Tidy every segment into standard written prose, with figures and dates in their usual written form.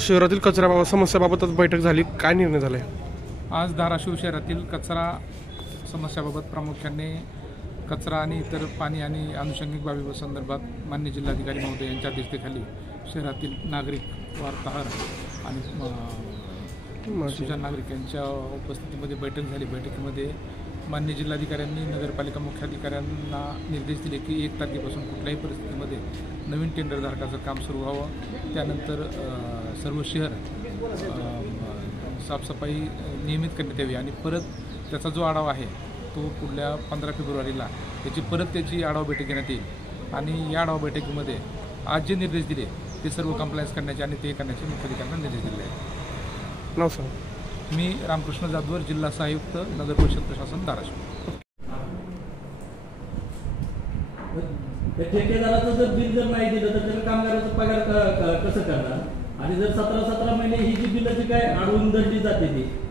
शहरातील कचरा समस्याबाबत बैठक झाली, काय निर्णय झालाय? आज धाराशिव शहरातील कचरा समस्याबाबत प्रामुख्याने कचरा आणि इतर पाणी आणि अनुषंगिक बाबीसंदर्भात माननीय जिल्हाधिकारी महोदय यांच्या अध्यक्षतेखाली शहरातील नागरिक, वार्ताहर आणि नागरिकांच्या उपस्थितीमध्ये बैठक झाली। बैठकीमध्ये माननीय जिल्हाधिकाऱ्यांनी नगरपालिका मुख्याधिकाऱ्यांना निर्देश दिले की 1 तारखेपासून कुठल्याही परिस्थितीमध्ये नवीन टेंडरधारकाचं काम सुरू व्हावं। त्यानंतर सर्व शहर साफसफाई नियमित करण्यात यावी आणि परत त्याचा जो आढावा आहे तो पुढल्या 15 फेब्रुवारीला त्याची आढावा बैठक घेण्यात येईल आणि या आढावा बैठकीमध्ये आज जे निर्देश दिले ते सर्व कंप्लायन्स करण्याचे आणि ते करण्याचे मुख्याधिकाऱ्यांना निर्देश दिले आहेत। नाव सांग। मी रामकृष्ण जाधवर, जिल्हा सहायुक्त, नगर परिषद प्रशासन, धाराशिव। ठेकेदाराचं जर बिल जर नाही दिलं तर त्याला कामगाराचा पगार कसं करणार? आणि जर 17 महिने ही जी बिलं जी काय अडवून धरली जाते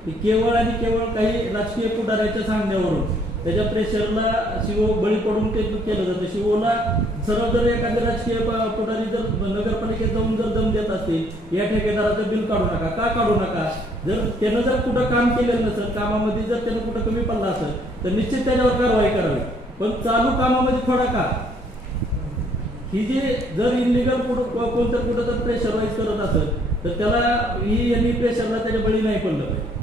ती केवळ आणि केवळ काही राजकीय पुढाऱ्याच्या सांगण्यावरून त्याच्या प्रेशरला शिवो बळी पडून ते केलं जातं। शिवोला सरळ जर एखाद्या राजकीय पुढारी जर नगरपालिकेत जाऊन जर दम देत असतील या ठेकेदाराचं बिल काढू नका, का काढू नका? जर त्यानं जर कुठं काम केलेलं नसेल, कामामध्ये जर त्यानं कुठं कमी पडला असेल तर निश्चित त्याच्यावर कारवाई करावी, पण चालू कामामध्ये थोडा का ही जी जर इलिगल कोणतं कुठं जर प्रेशराईज करत असेल तर त्याला ही यांनी प्रेशरला त्याच्या बळी नाही पडलं पाहिजे।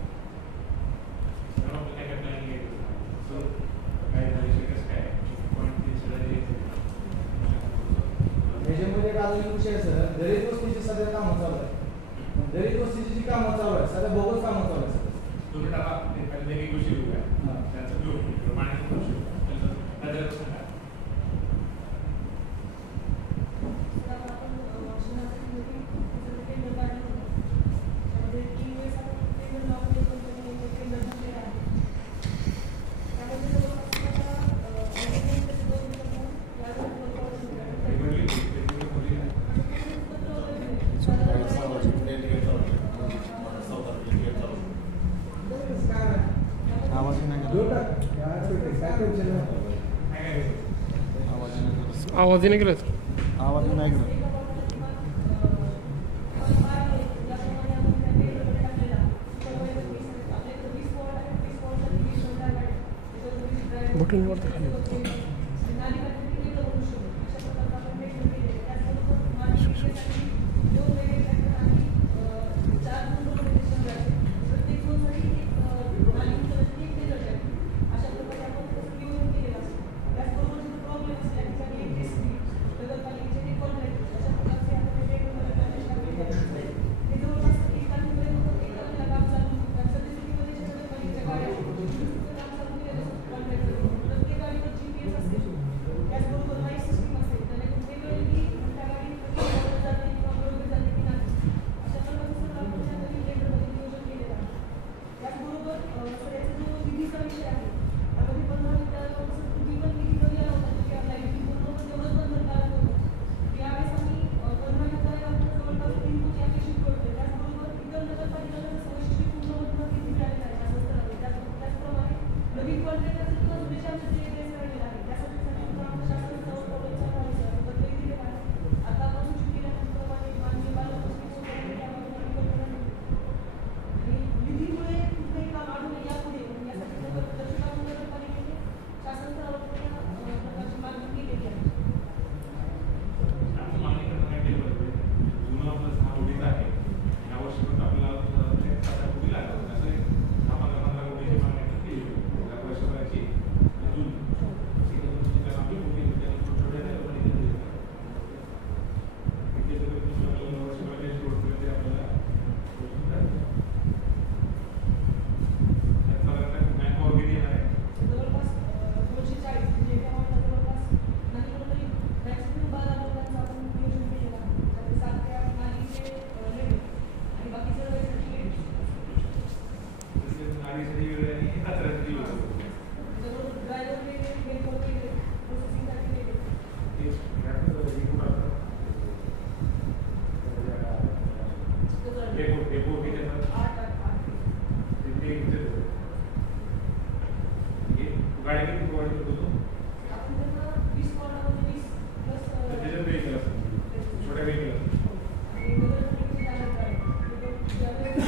दलित वस्तीची सध्या कामं चालू आहे, दलित वस्तीची जी कामं चालू आहे सध्या बोगस कामं चालू आहे। आवाज नाही गेला, आवाज नाही गेला। बटन वरती खाली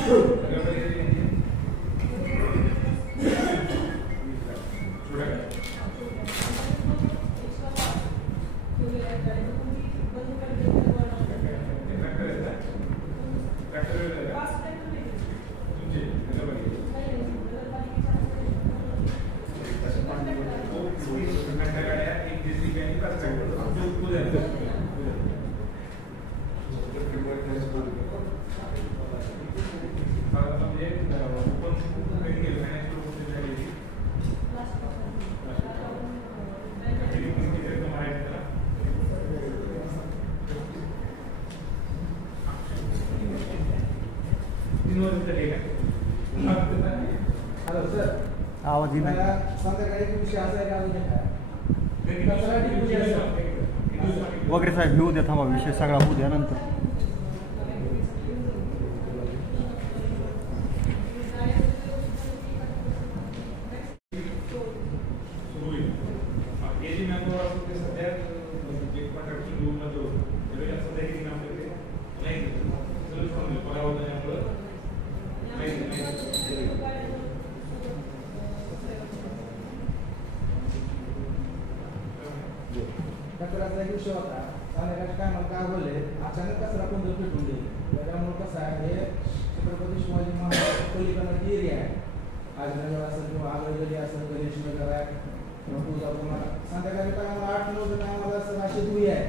हॅलो सर, आवाज येईल मला संध्याकाळी एक विषय असा आहे की अजून एक आहे. कचरा टिपू द्या. वगैरे साहेब घेऊ द्या, थांबा विषय सगळा होऊ द्या नंतर. कचऱ्याचा एक विषय होता. संध्याकाळच्या टायमाला काय बोलले, अचानक कचरा कोण जर फेकून देईल. त्याच्यामुळे कसं आहे, हे छत्रपती शिवाजी महाराज पलीकडे एरिया आहे. आजनगर असेल किंवा आगळगली असेल, गणेश नगर आहे किंवा तुळजापूर. संध्याकाळच्या टायमाला 8-9 टायमाला असं अशी धुळी आहे,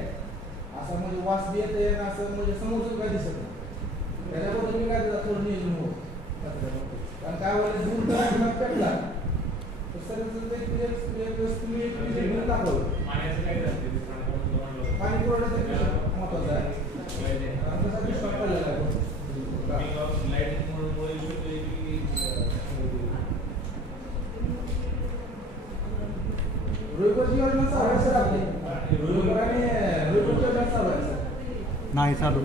असं म्हणजे वास बी येते ना, असं म्हणजे समोरचं काय दिसत नाही. त्याच्याबद्दल मी काय त्याचा थोडं नियोजन हो कचऱ्याबद्दल. कारण काय बोलले, दूर तर पेटला तर सर तुम्ही दाखवलं पाणी पुरवठ्याचा विषय महत्वाचा आहे. कारण तसा विश्वास पडलेला आहे. रोहिपरची योजना चालू आहे सर आपली. रोहिपर आणि रोहिपरची योजना चालू आहे सर. नाही चालू.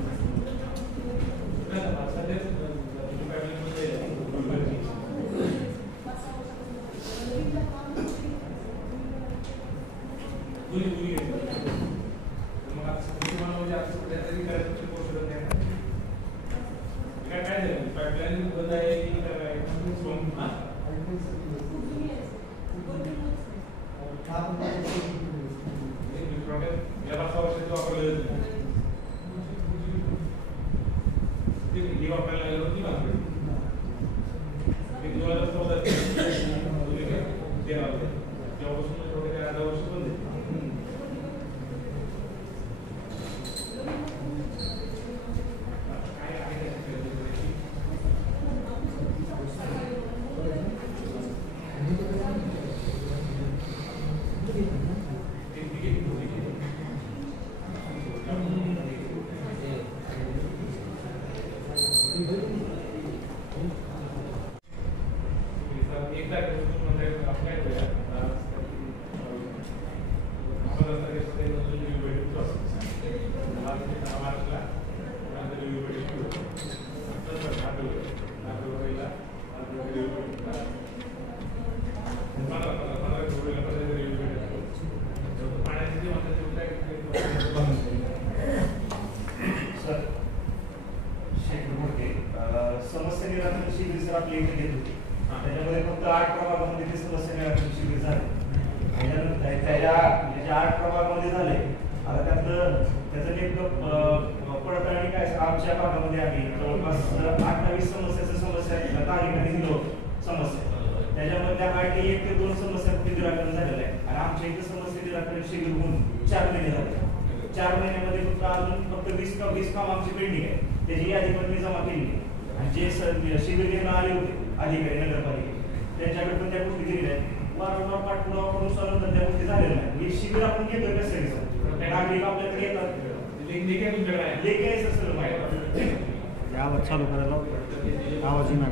समस्या निराकरण शिबिर सर आपली इथे घेत होती. त्याच्यामध्ये फक्त 8 प्रभागामध्ये ते समस्या निराकरण शिबिर झाले. त्याच्या 8 प्रभागामध्ये झाले. आता त्याचं नेमकं पडताळणी काय, आमच्या भागामध्ये आम्ही जवळपास 28 समस्या तारीखाने दिलो समस्या. त्याच्यामध्ये 1 ते 2 समस्या निराकरण झालेलं आहे. आणि आमच्या इथे समस्या निराकरण शिबिर होऊन 4 महिने झाले. 4 महिन्यामध्ये फक्त 20 काम आमची पेंडिंग आहे. त्याची यादी पण मी जमा केली. आणि जे शिबिर घेऊन आले होते अधिकारी नगरपालिके, त्यांच्याकडे पण त्या गोष्टी दिलेल्या आहेत. वारंवार पाठपुरावा करून सर त्या गोष्टी झालेल्या नाही. हे शिबिर आपण घेतोय कसं आहे सर, नागरिक आपल्याकडे येतात, लेखी आहे सर सर माहिती. आवाज चालू करायला आवाज येणार.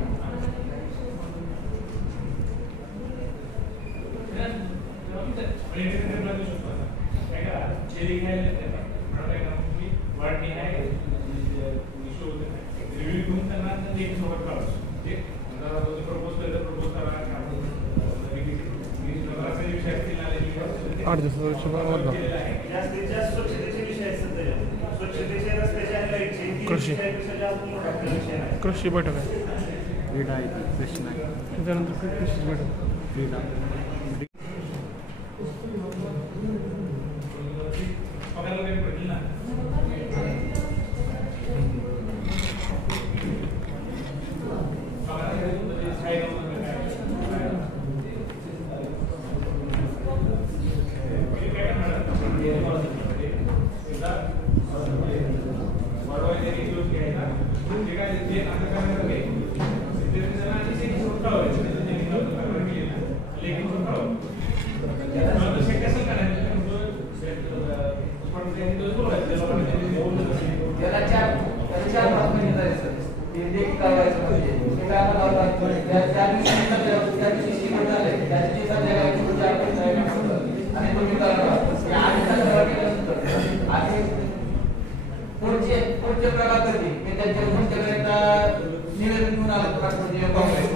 वाढणी आहे रिव्ह्यू करून त्यांना सोबत प्रपोज केलं, प्रपोज करा. 8 दिवसाचा विषय जास्तीत जास्त सुरक्षितेचे विषय आहेत सध्या. स्वच्छतेचे रस्त्याचे आणि लाईटचे तीन कृषी. विषयापेक्षा जास्त मोठा आपला विषय नाही. कृषी बैठक आहे क्रीडा आहे प्रश्न आहे त्याच्यानंतर कृषी बैठक क्रीडा पुढचे प्रकार करते मी त्यांच्या तुमच्याकरिता निवेदन घेऊन आलो राष्ट्रवादी काँग्रेस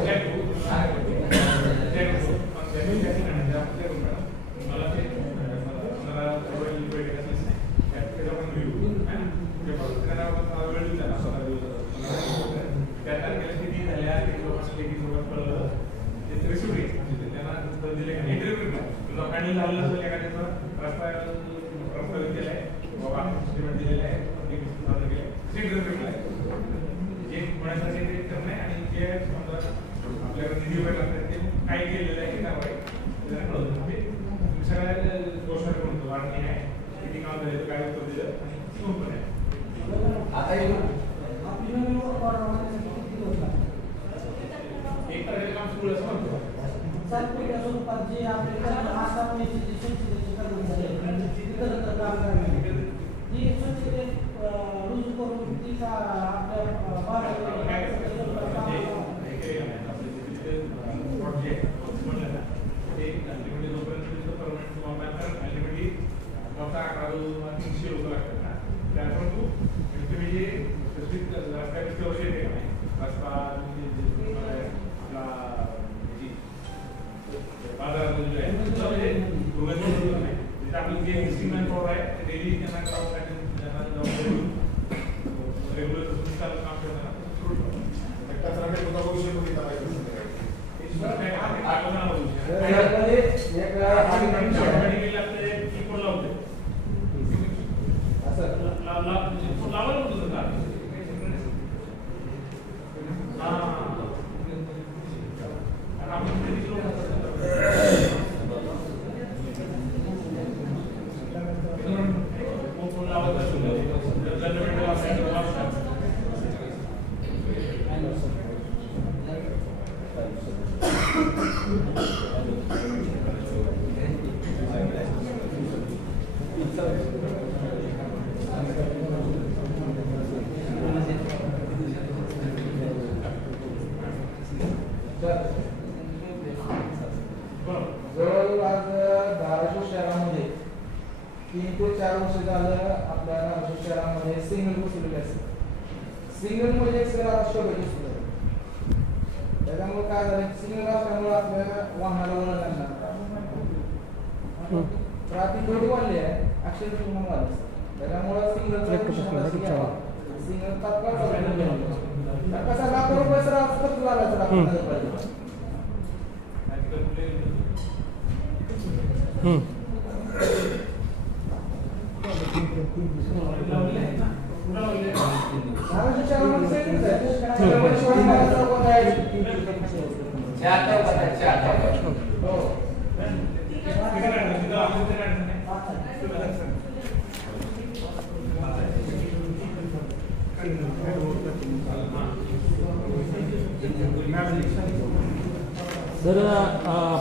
तर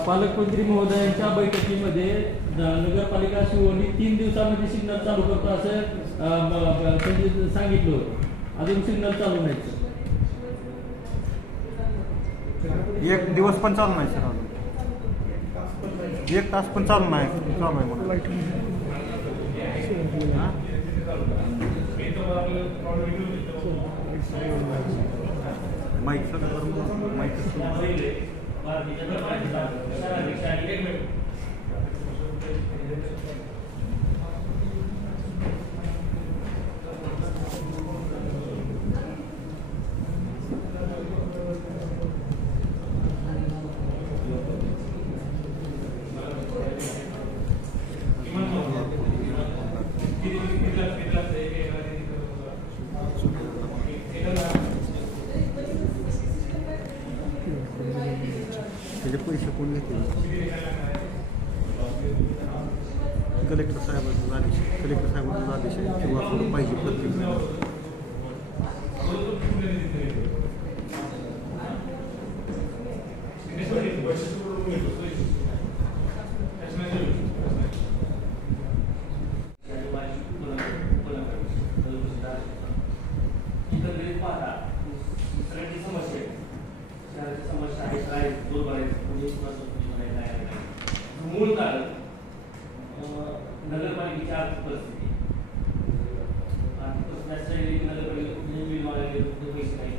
पालकमंत्री महोदयांच्या बैठकीमध्ये नगरपालिका शिवोली 3 दिवसामध्ये सिग्नल चालू करतो असं त्यांनी सांगितलं होतं. अजून सिग्नल चालू नाही. 1 दिवस पण चालू नाही सर अजून 1 तास पण चालू नाही चालू आहे म्हणून माईक सगळं माईक त्याचे पैसे कोण घेतील? कलेक्टर साहेबांचा आदेश आहे किंवा पाहिजे प्रत्येक मूळ कारण नगरपालिकेची आर्थिक परिस्थिती नगरपालिकेचे पैसे नाही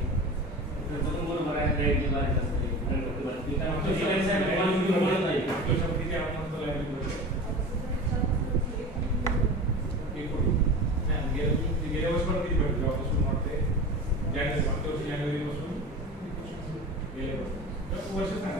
बरोबर आहे गेल्या वर्षी पण किती भेटले जेव्हापासून वाटते जानेवारी पासून गेल्या वर्ष सांगा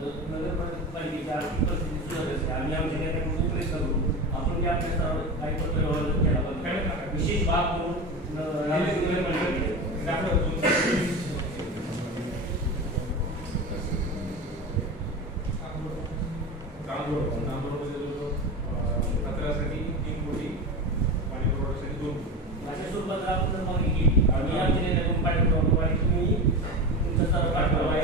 नगरपालिकेची आर्थिक परिस्थिती सुधारते आम्ही आमच्या नेत्याकडून प्रयत्न करू आपण आपल्या काही पत्र केला पाहिजे विशेष भाग म्हणून कचऱ्यासाठी 3 कोटी पाणी पुरवठ्यासाठी 2 कोटी अशा स्वरूपात आपण मागणी केली आम्ही आमच्या नेत्याकडून पाठपुरावा आणि तुम्ही तुमचा सर्व पाठपुरावा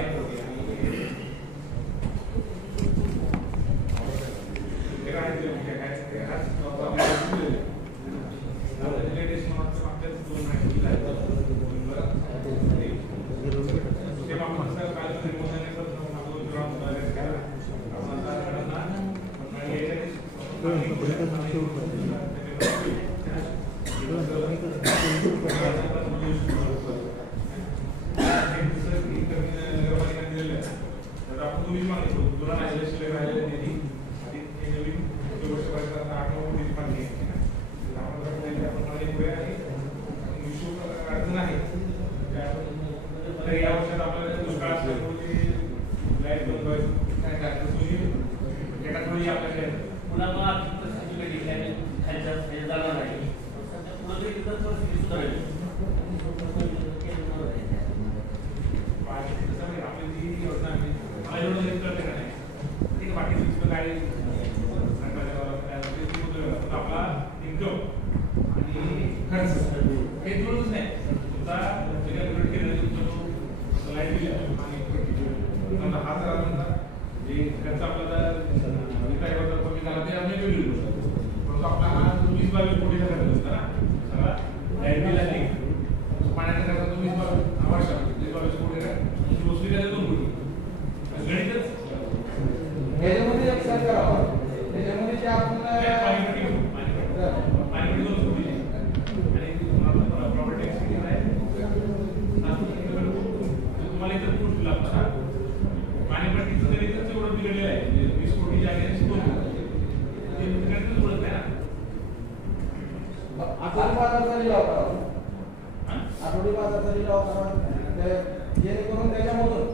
जेणेकरून त्याच्यामधून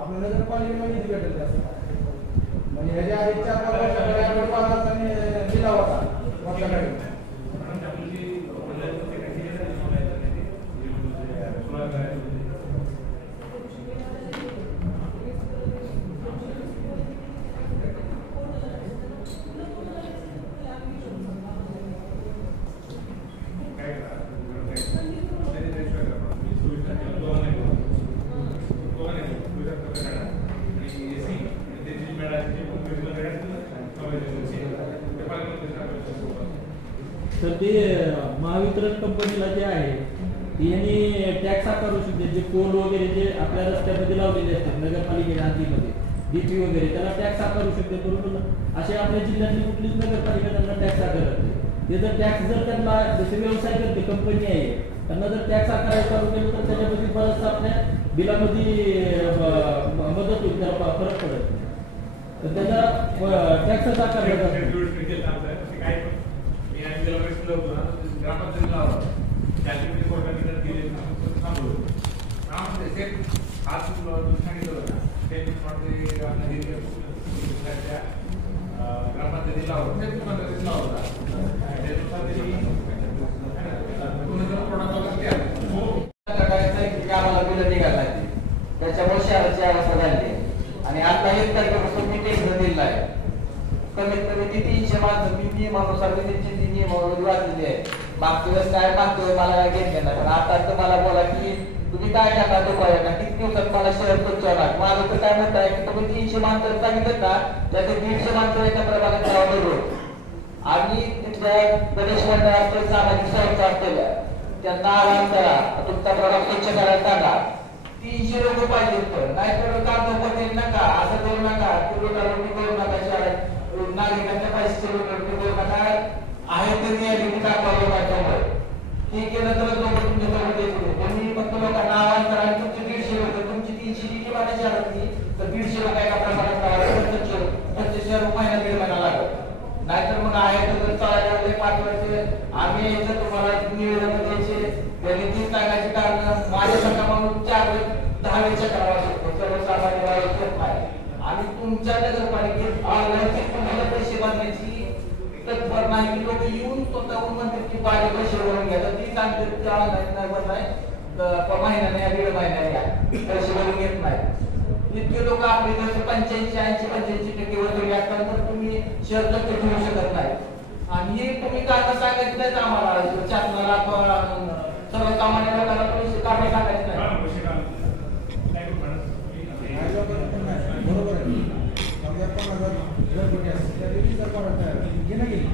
आपल्या नगरपालिकेमध्ये भेटेल जास्त म्हणजे ह्याच्या आधी 4-5 वर्षांनी दिला होता तर ते महावितरण कंपनीला जे आहे यांनी टॅक्स आकारू शकते जे पोल वगैरे जे आपल्या रस्त्यामध्ये लावलेले असतात नगरपालिकेच्या हद्दीमध्ये डीपी वगैरे त्याला टॅक्स आकारू शकते परंतु असे आपल्या जिल्ह्यातली कुठलीच नगरपालिका त्यांना टॅक्स आकारत नाही ते जर टॅक्स जर त्यांना जसे व्यवसाय करते कंपनी आहे त्यांना जर टॅक्स आकारायला चालू केलं तर त्याच्यामध्ये बरंचसं आपल्या बिलामध्ये मदत होईल त्याला फरक पडत तर त्याचा टॅक्सच आकारला जातो ग्रामपंचायतीला त्याच्यामध्ये कोर्टाने दिले थांबवलं आज सांगितलं होतं ते ग्रामपंचायतीला होता आम्हाला बिल निघालं मागच्या वेळेस काय मागतोय मला काय घेतलं नाही, पण आता तुम्हाला बोला की तुम्ही काय करणार दुपाऱ्यांना किती दिवसात मला शहर पोहोचवणार. माझं तर काय म्हणत आहे की तुम्ही 300 माणसं सांगितलं ना, त्याचे 150 माणसं एका प्रमाणात करावं रोज. आणि तिथल्या गणेश मंडळ असतील, सामाजिक संस्था असतील, त्यांना आराम करा, तुमचा प्रभाग स्वच्छ करायला सांगा. 300 लोक पाहिजे तर, नाहीतर कागदपत्र नका, असं करू नका, लुटालुटी करू नका, शाळेत नागरिकांच्या पैसे लुटालुटी करू नका. आहे तरी यादी टाका लोकांच्यामुळे हे केलं तर लोक तुमच्यासोबत येतील. तुम्ही फक्त लोकांना आवाहन करा, तुमचे 150 लोक, तुमची 300 ची मानाची आरती तर 150 लोक एका प्रमाणात करायला शहर महिना 1.5 महिना लागत. नाहीतर मग आहे तर चालायला लागले 5 वर्ष आम्ही यायचं तुम्हाला निवेदन द्यायचे, त्यांनी ती सांगायची कारण माझ्यासारखा माणूस 4 वेळ 10 वेळच्या करावा शकतो, सर्वसामान्य माणूस होत नाही. आणि तुमच्या नगरपालिकेत आवर्जून तुम्हाला पैसे भरण्याची तत्पर नाही की लोक येऊन स्वतःहून म्हणतात की माझे पैसे भरून घ्या, तर ती सांगतात की ऑनलाईन नाही भरलाय महिन्याने या 1.5 महिन्याने या पैसे भरून घेत नाही. इतके लोक आपले जसे 85-85% वगैरे असतात, तर तुम्ही शहर लक्ष ठेवू शकत नाही. आणि हे तुम्ही कारण सांगायचं नाही आम्हाला, शासनाला सर्वसामान्य लोकांना पैसे काढणे सांगायचं नाही. बरोबर आहे. समजा 50,000 घरगुती असतील त्या दिवशी जर परत घेणं गेली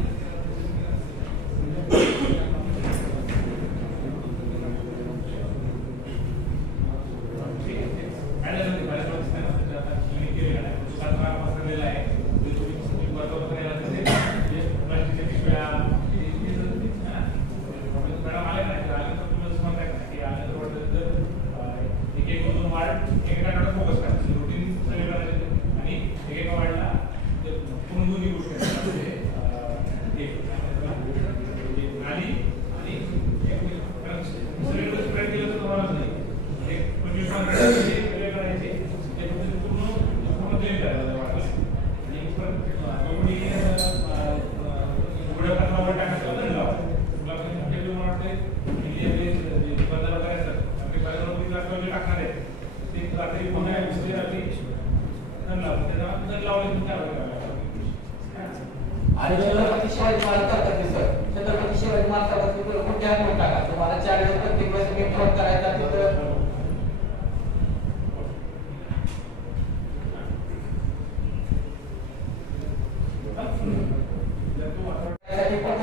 आणि छत्रपती शिवाजी महाराज करतात सर, छत्रपती शिवाजी महाराज कुठे आणून टाका, तुम्हाला 4 वेळेस प्रत्येक वेळेस मी फोन करायचा तिथं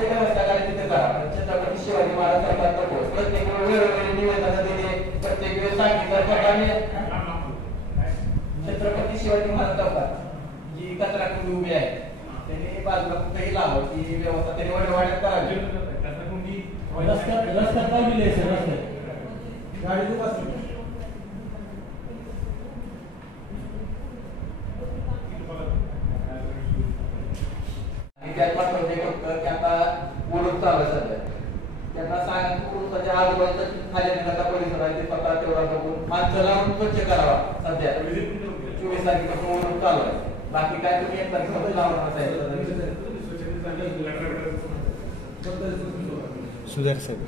व्यवस्था करायची तिथे करा. छत्रपती शिवाजी महाराज करतात प्रत्येक वेळोवेळी निवेदन दिले, प्रत्येक वेळेस सांगितलं. छत्रपती शिवाजी महाराज चौकात जी कचरा कुंडी उभी आहे त्यांनी बाजूला कुठेही लावलं की व्यवस्था त्यांनी वाड्यात करावी. रस्त्यात काय दिले सर, रस्त्यात गाडी खूप असते. आणि त्यात मात्र ते फक्त की आता ओळख चालू आहे सध्या, त्यांना सांग पुरुषाच्या आजूबाजूचा खाली नका परिसर आहे ते स्वतः तेवढा बघून माणसं लावून स्वच्छ करावा. सध्या 24 तारखेपासून ओळख चालू आहे. बाकी काय तुम्ही 1 तारखेपासून लावणार आहे सुधार साहेब.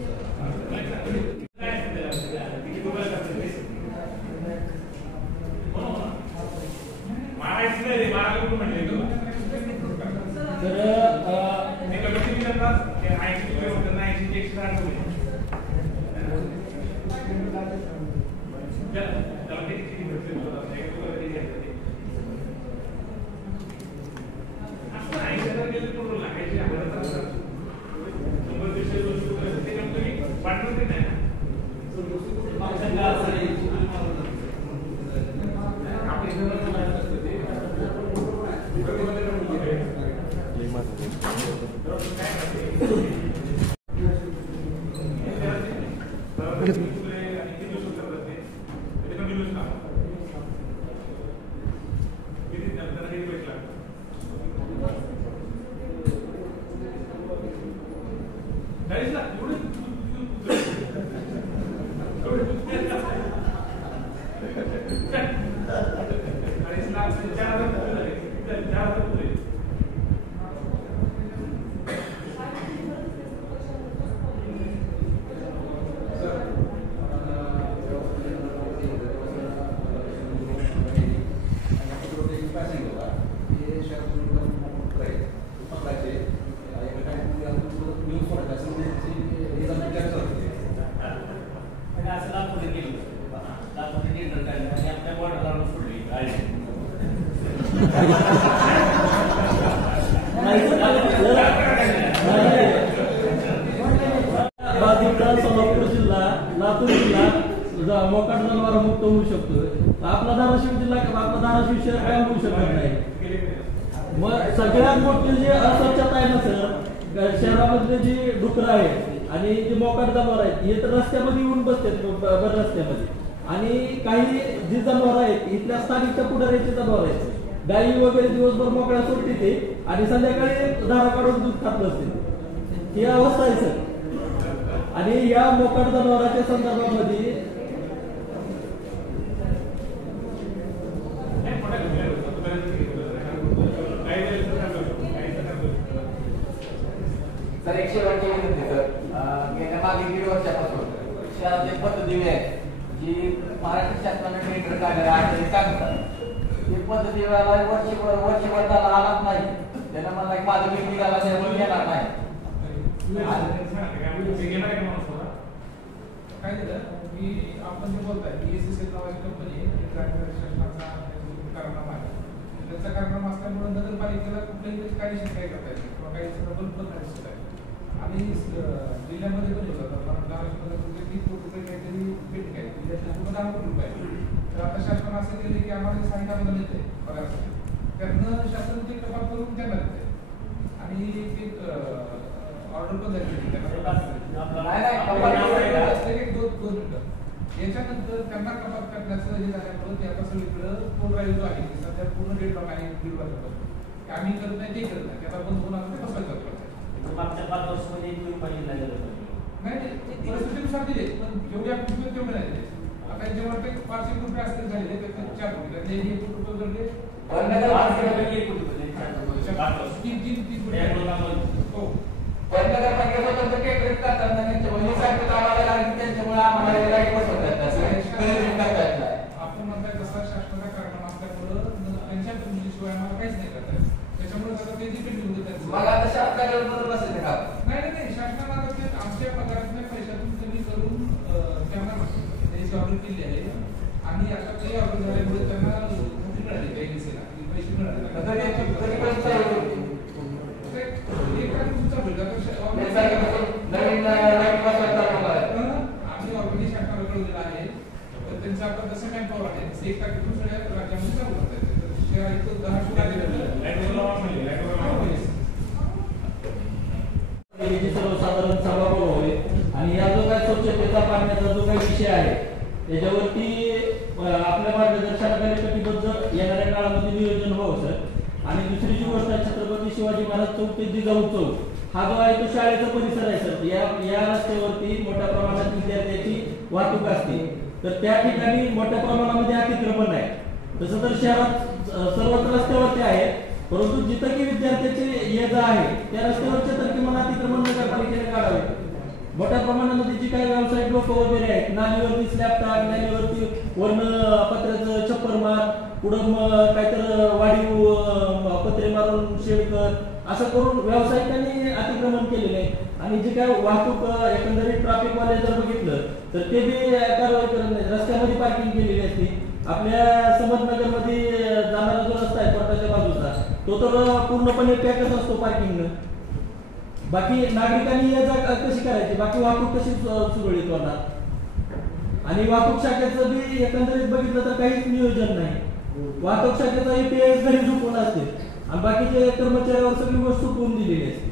बाजूचा सोलापूर जिल्हा, लातूर जिल्हा मोकाट जनावर मुक्त होऊ शकतो. आपला धाराशिव जिल्हा आपला धाराशिव शहर काय होऊ शकत नाही. मग सगळ्यात मोठी जी अस्वच्छता आहे ना सर, शहरामधले जी डुकरं आहेत आणि जे मोकाट जनावर आहेत हे तर रस्त्यामध्ये येऊन बसतात बरं रस्त्यामध्ये. आणि काही जी जनावर आहेत इथल्या स्थानिकच्या पुढाऱ्याची जनावर आहेत. गाई वगैरे दिवसभर मोकळ्या सोडते ते आणि संध्याकाळी धारा काढून दूध खात बसते. ही अवस्था आहे सर. आणि या मोकाट जनावरांच्या संदर्भामध्ये सर 100% विनंती सर, गेल्या मागे 1.5 वर्षापासून शासनाची पद्धती आहे जी महाराष्ट्र शासनाने टेंडर काढलेला आहे सांगतात ती पद्धती वर्षभर त्याला आलाच नाही. त्यांना म्हणला की माझं बिल निघाला त्यामुळे येणार नाही. काय झालं की आपण जे बोलताय की एसीसी नावाची कंपनी शासनाचा कारनामा आहे. त्याचा कारनामा असल्यामुळे नगरपालिकेला कुठल्याही कायदेशीर काय करता येईल किंवा काही बंद पण नाही दिसत आहे. आणि जिल्ह्यामध्ये पण होतं महाराष्ट्रामध्ये 30 कोटी रुपये काहीतरी पेट आहे, जिल्ह्यात 10 कोटी रुपये. तर आता शासन असं केले की आम्हाला स्थानिक अनुदान येते पगारासाठी, त्यातनं शासन ते कपात करून त्यांना देते आणि ते ऑर्डर पण झाली याच्यानंतर त्यांना कपात करण्याचं हे झाल्यामुळे ते आता सगळीकडे कोड राहिलो आहे. सध्या पूर्ण डेडलॉक आहे 1.5 वर्षापासून आम्ही करत नाही ते करत नाही, त्याला बंद होऊन आता बसायचं. मागच्या 5 वर्षामध्ये 1 रुपया नाही परिस्थितीनुसार दिले पण जेवढ्या कुठे तेवढे नाही दिले. आता जेव्हा ते 500 रुपये असतील झाले ते 4 कोटी त्यातले 1 कोटी रुपये उरले. आपण म्हणताय तसा शासनाचा कारनामा असल्यामुळं त्यांच्या शिवाय आम्हाला काहीच नाही करता येत. त्याच्यामुळे आता ते डिपेंड होऊन नाही शासनाला आमच्या पगारातल्या पैशातून कमी करून त्यांना त्याची ऑर्डर केली आहे. आणि आता ते ऑर्डर झाल्यामुळे त्यांना नोकरी मिळाली एनएसीला पैसे मिळाले. आम्ही ऑलरेडी शासनाला कळवलेलं आहे. तर त्यांचं आता जसं मॅनपॉवर आहे तसं 1 तारखेपासून सगळ्या राज्यामध्ये चालू करता येते. सर्वसाधारण सभा बोलवावी आणि या जो काय स्वच्छतेचा पाण्याचा जो काही विषय आहे त्याच्यावरती आपल्या मार्गदर्शनाखाली कटिबद्ध येणाऱ्या काळामध्ये नियोजन व्हावं सर. आणि दुसरी जी गोष्ट आहे छत्रपती शिवाजी महाराज चौक ते जिजाऊ चौक हा जो आहे तो शाळेचा परिसर आहे सर. या रस्त्यावरती मोठ्या प्रमाणात विद्यार्थ्यांची वाहतूक असते तर त्या ठिकाणी मोठ्या प्रमाणामध्ये अतिक्रमण आहे. तसं तर शहरात सर्वच रस्त्यावरती आहे परंतु जिथं की विद्यार्थ्याचे ये जा आहे त्या रस्त्यावरचे तर किमान अतिक्रमण नगरपालिकेने काढावे. मोठ्या प्रमाणामध्ये जी काही व्यावसायिक लोक वगैरे आहेत नालीवरती स्लॅब टाक, नालीवरती वर्ण पत्र्याचं छप्पर मार, पुढं काहीतरी वाढीव पत्रे मारून शेड कर असं करून व्यावसायिकांनी अतिक्रमण केलेलं आहे. आणि जे काय वाहतूक एकंदरीत ट्रॅफिकवाले जर बघितलं तर ते बी कारवाई करत नाही. रस्त्यामध्ये पार्किंग केलेली असते. आपल्या समर्थनगरमध्ये जाणारा जो रस्ता आहे कोर्टाच्या बाजूचा तो तर पूर्णपणे पॅकच असतो पार्किंगनं. बाकी नागरिकांनी या जा कशी करायची, बाकी वाहतूक कशी सुरळीत होणार. आणि वाहतूक शाखेचं बी एकंदरीत बघितलं तर काहीच नियोजन नाही. वाहतूक शाखेचा EPS घरी झोपून असते आणि बाकीचे कर्मचाऱ्यावर सगळी गोष्ट चुकवून दिलेली असते.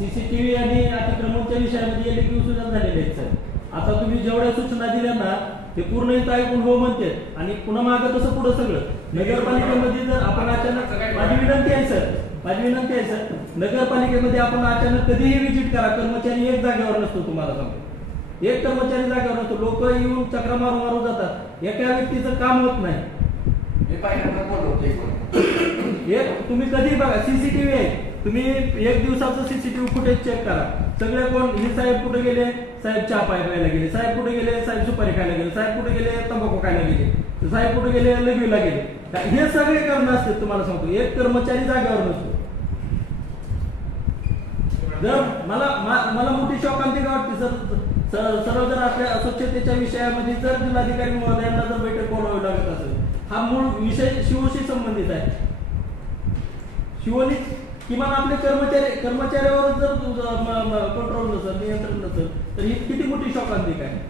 CCTV आणि अतिक्रमणच्या विषयामध्ये LQ सुद्धा झालेले आहेत सर. आता तुम्ही जेवढ्या सूचना दिल्या ना ते पूर्ण इथं ऐकून हो म्हणतात आणि पुन्हा मागं तसं पुढं सगळं नगरपालिकेमध्ये जर आपण अचानक माझी विनंती आहे सर माझी विनंती आहे सर, नगरपालिकेमध्ये आपण अचानक कधीही व्हिजिट करा, कर्मचारी एक जागेवर नसतो. तुम्हाला सांगतो, एक कर्मचारी जागेवर नसतो. लोक येऊन चक्रा मारून जातात. एका व्यक्तीचं काम होत नाही. एक तुम्ही कधी बघा, सीसीटीव्ही आहे, तुम्ही एक दिवसाचं सीसीटीव्ही फुटेज चेक करा. सगळे कोण, हे साहेब कुठे गेले, साहेब चहा प्यायला गेले, साहेब कुठे गेले, साहेब सुपारी खायला गेले, साहेब कुठे गेले, तंबाखू खायला गेले, साहेब कुठे गेले, लघवीला गेले. हे सगळे करणं असते. तुम्हाला सांगतो, एक कर्मचारी जागेवर नसतो. जर मला मोठी शॉकांतिका वाटते सर, सर्व जर आपल्या स्वच्छतेच्या विषयामध्ये जर जिल्हाधिकारी महोदयांना जर बैठक बोलावी लागत असेल, हा मूळ विषय शिवशी संबंधित आहे. शिवनी किमान आपले कर्मचाऱ्यावर जर कंट्रोल नसेल, नियंत्रण नसेल, तर ही किती मोठी शॉकांतिका आहे.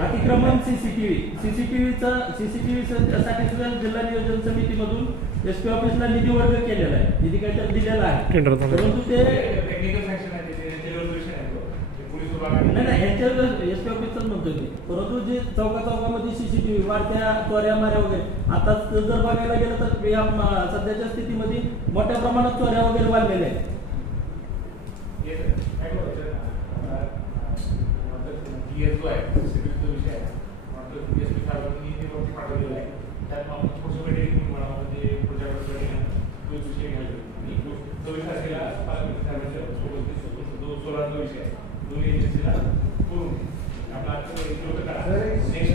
अतिक्रमण सीसीटीव्ही साठी सुद्धा जिल्हा नियोजन समितीमधून एसपी ऑफिसला निधी वर्ग केलेला आहे, निधी काहीतरी दिलेला आहे. परंतु ते नाही ह्याच्यावर एसपी ऑफिसच म्हणतो मी. परंतु जे चौकामध्ये सीसीटीव्ही वाढत्या चोऱ्या माऱ्या वगैरे, आता जर बघायला गेलं तर या सध्याच्या स्थितीमध्ये मोठ्या प्रमाणात चोऱ्या वगैरे वाढलेल्या आहेत. जो आहे सिव्हिलचा विषय आहे, मात्र DSP साहेबांनी ते वरती पाठवलेलं आहे. त्यात आपण थोडंसं म्हणा म्हणजे प्रोजेक्टवर तो विषय घ्यायला आणि 24 तारखेला पालकमंत्री साहेबांच्या सोबत जो सोलारचा विषय आहे, दोन्ही एजन्सीला करून आपला नेक्स्ट